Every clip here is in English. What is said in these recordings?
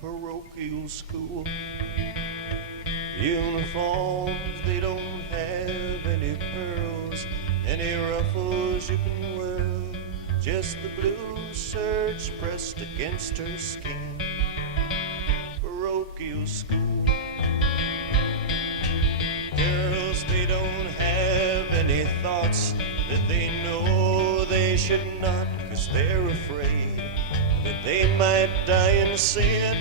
parochial school. Uniforms, they don't have any pearls, any ruffles you can wear, just the blue serge pressed against her skin. Parochial school. Girls, they don't have any thoughts that they know they should not, 'cause they're afraid that they might die in sin.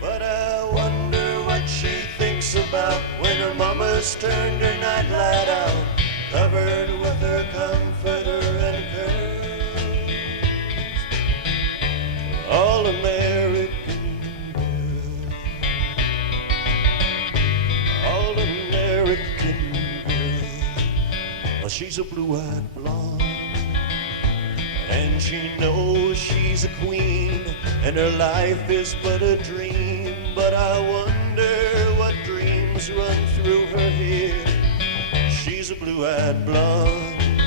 But I wonder what she thinks about when her mama's turned her nightlight out, covered with her comforter and curls. All American girl, all American girl. Well, she's a blue-eyed blonde, and she knows she's a queen, and her life is but a dream. But I wonder what dreams run through her head. She's a blue-eyed blonde,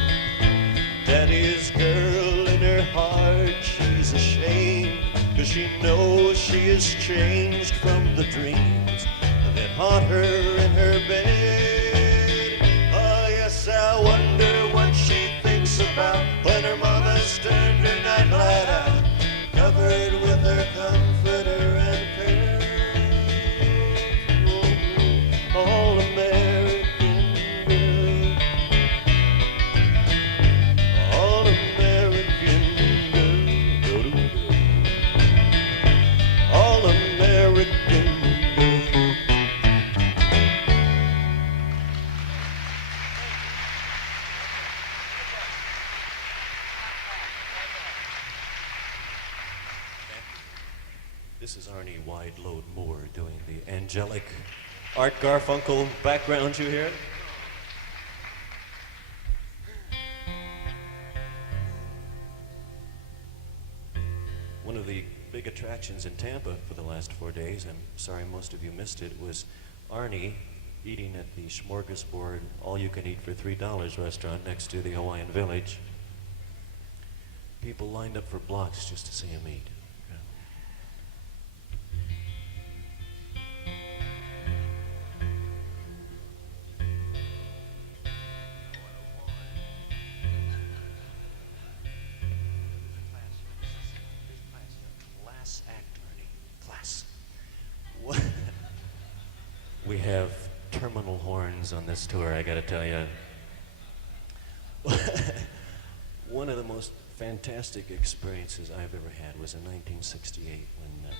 daddy's girl in her heart. She's ashamed, 'cause she knows she has changed from the dreams that haunt her in her bed. Oh yes, I wonder what she thinks about when her mama's turned her nightlight out, covered with her comforter and curls. All American girl, all American girl, all American girl. This is Arnie Wide Load Moore doing the angelic Art Garfunkel background you hear. One of the big attractions in Tampa for the last 4 days, I'm sorry most of you missed it, was Arnie eating at the Smorgasbord all-you-can-eat for $3 restaurant next to the Hawaiian Village. People lined up for blocks just to see him eat. Class act, Arnie. Class. We have terminal horns on this tour, I gotta tell you. One of the most fantastic experiences I've ever had was in 1968 when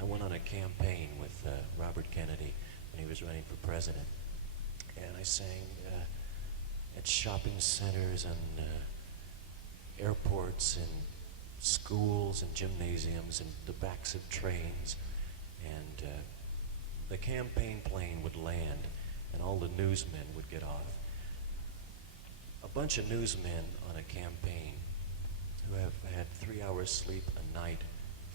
I went on a campaign with Robert Kennedy when he was running for president. And I sang at shopping centers and airports and schools and gymnasiums and the backs of trains. And the campaign plane would land and all the newsmen would get off. A bunch of newsmen on a campaign who have had 3 hours sleep a night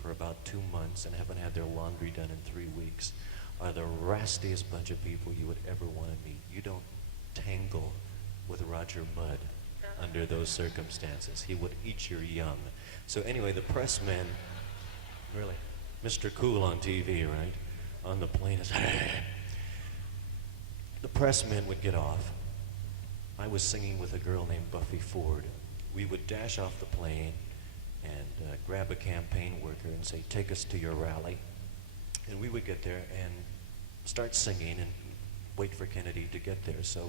for about 2 months and haven't had their laundry done in 3 weeks are the rastiest bunch of people you would ever want to meet. You don't tangle with Roger Mudd under those circumstances. He would eat your young. So anyway, the pressmen, really, Mr. Cool on TV, right? On the plane is, the pressmen would get off. I was singing with a girl named Buffy Ford. We would dash off the plane and grab a campaign worker and say, take us to your rally. And we would get there and start singing and wait for Kennedy to get there. So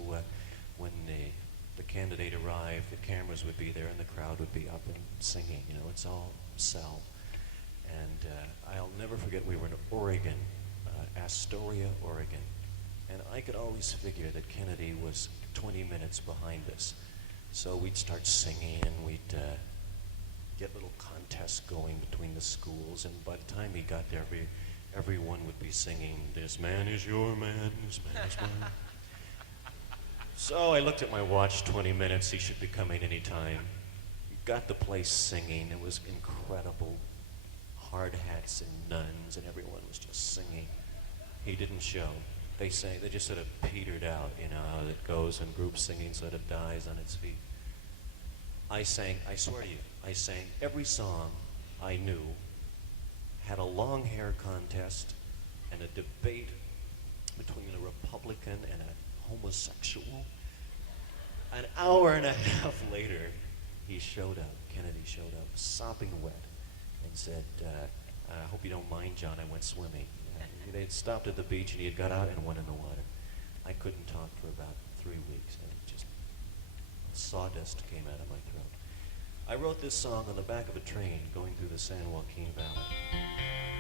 when the candidate arrived, the cameras would be there and the crowd would be up and singing. You know, it's all sell. And I'll never forget, we were in Oregon, Astoria, Oregon. And I could always figure that Kennedy was 20 minutes behind us. So we'd start singing and we'd get little contests going between the schools. And by the time he got there, everyone would be singing, this man is your man, this man is mine. So I looked at my watch, 20 minutes, he should be coming any time. Got the place singing, it was incredible. Hard hats and nuns, and everyone was just singing. He didn't show. They just sort of petered out, you know, how it goes, and group singing sort of dies on its feet. I sang, I swear to you, I sang every song I knew, had a long hair contest and a debate between a Republican and a homosexual. An hour and a half later, he showed up, Kennedy showed up, sopping wet, and said, I hope you don't mind, John, I went swimming. They had stopped at the beach and he had got out and went in the water. I couldn't talk for about 3 weeks, and just sawdust came out of my throat. I wrote this song on the back of a train going through the San Joaquin Valley.